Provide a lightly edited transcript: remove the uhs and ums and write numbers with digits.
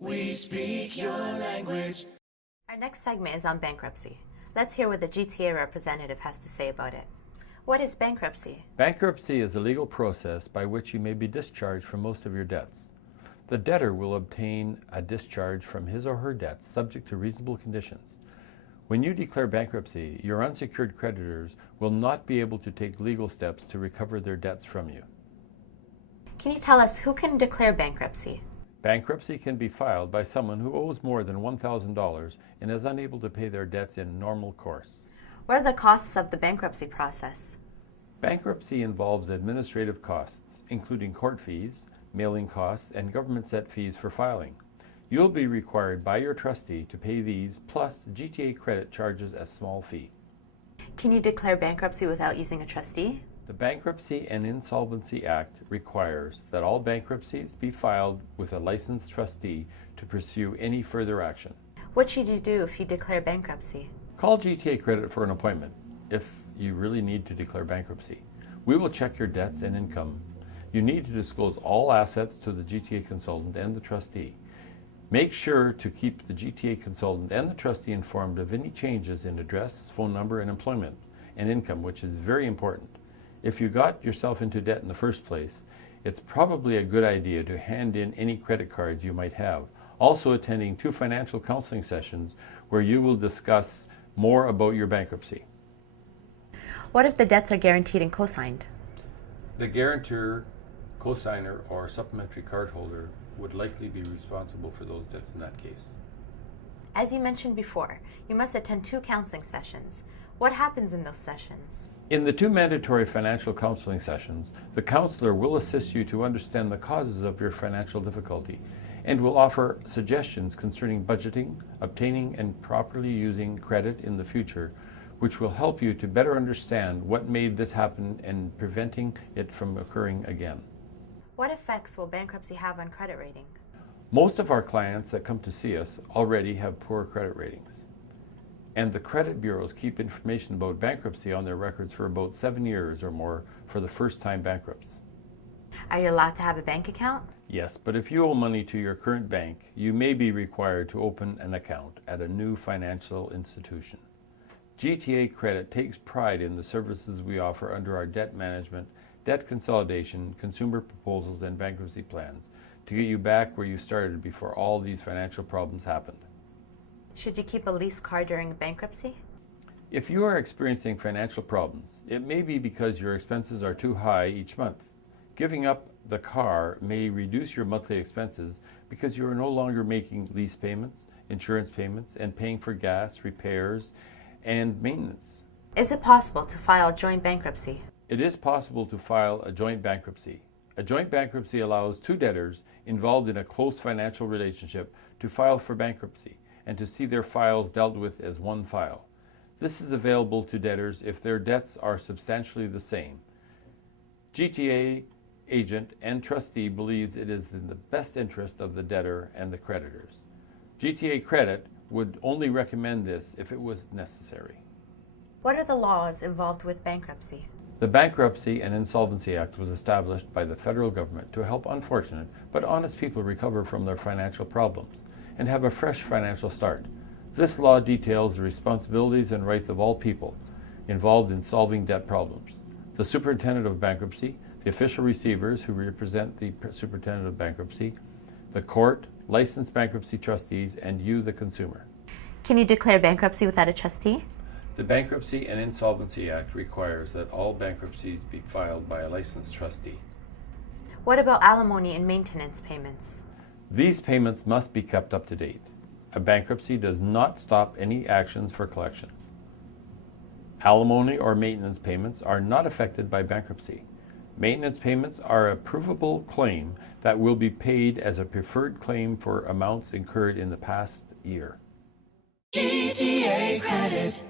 We speak your language. Our next segment is on bankruptcy. Let's hear what the GTA representative has to say about it. What is bankruptcy? Bankruptcy is a legal process by which you may be discharged from most of your debts. The debtor will obtain a discharge from his or her debts subject to reasonable conditions. When you declare bankruptcy, your unsecured creditors will not be able to take legal steps to recover their debts from you. Can you tell us who can declare bankruptcy? Bankruptcy can be filed by someone who owes more than $1,000 and is unable to pay their debts in normal course. What are the costs of the bankruptcy process? Bankruptcy involves administrative costs, including court fees, mailing costs, and government-set fees for filing. You'll be required by your trustee to pay these, plus GTA credit charges a small fee. Can you declare bankruptcy without using a trustee? The Bankruptcy and Insolvency Act requires that all bankruptcies be filed with a licensed trustee to pursue any further action. What should you do if you declare bankruptcy? Call GTA Credit for an appointment if you really need to declare bankruptcy. We will check your debts and income. You need to disclose all assets to the GTA consultant and the trustee. Make sure to keep the GTA consultant and the trustee informed of any changes in address, phone number, and employment and income, which is very important. If you got yourself into debt in the first place, it's probably a good idea to hand in any credit cards you might have. Also attending 2 financial counseling sessions where you will discuss more about your bankruptcy. What if the debts are guaranteed and co-signed? The guarantor, co-signer, or supplementary cardholder would likely be responsible for those debts in that case. As you mentioned before, you must attend 2 counseling sessions. What happens in those sessions? In the 2 mandatory financial counseling sessions, the counselor will assist you to understand the causes of your financial difficulty and will offer suggestions concerning budgeting, obtaining and properly using credit in the future, which will help you to better understand what made this happen and preventing it from occurring again. What effects will bankruptcy have on credit rating? Most of our clients that come to see us already have poor credit ratings. And the credit bureaus keep information about bankruptcy on their records for about 7 years or more for the first-time bankrupts. Are you allowed to have a bank account? Yes, but if you owe money to your current bank, you may be required to open an account at a new financial institution. GTA Credit takes pride in the services we offer under our debt management, debt consolidation, consumer proposals, and bankruptcy plans to get you back where you started before all these financial problems happened. Should you keep a lease car during bankruptcy? If you are experiencing financial problems, it may be because your expenses are too high each month. Giving up the car may reduce your monthly expenses because you are no longer making lease payments, insurance payments, and paying for gas, repairs, and maintenance. Is it possible to file joint bankruptcy? It is possible to file a joint bankruptcy. A joint bankruptcy allows 2 debtors involved in a close financial relationship to file for bankruptcy and to see their files dealt with as one file. This is available to debtors if their debts are substantially the same. GTA agent and trustee believes it is in the best interest of the debtor and the creditors. GTA Credit would only recommend this if it was necessary. What are the laws involved with bankruptcy? The Bankruptcy and Insolvency Act was established by the federal government to help unfortunate but honest people recover from their financial problems and have a fresh financial start. This law details the responsibilities and rights of all people involved in solving debt problems. The Superintendent of Bankruptcy, the official receivers who represent the Superintendent of Bankruptcy, the court, licensed bankruptcy trustees, and you, the consumer. Can you declare bankruptcy without a trustee? The Bankruptcy and Insolvency Act requires that all bankruptcies be filed by a licensed trustee. What about alimony and maintenance payments? These payments must be kept up to date. A bankruptcy does not stop any actions for collection. Alimony or maintenance payments are not affected by bankruptcy. Maintenance payments are a provable claim that will be paid as a preferred claim for amounts incurred in the past year. GTA Credit.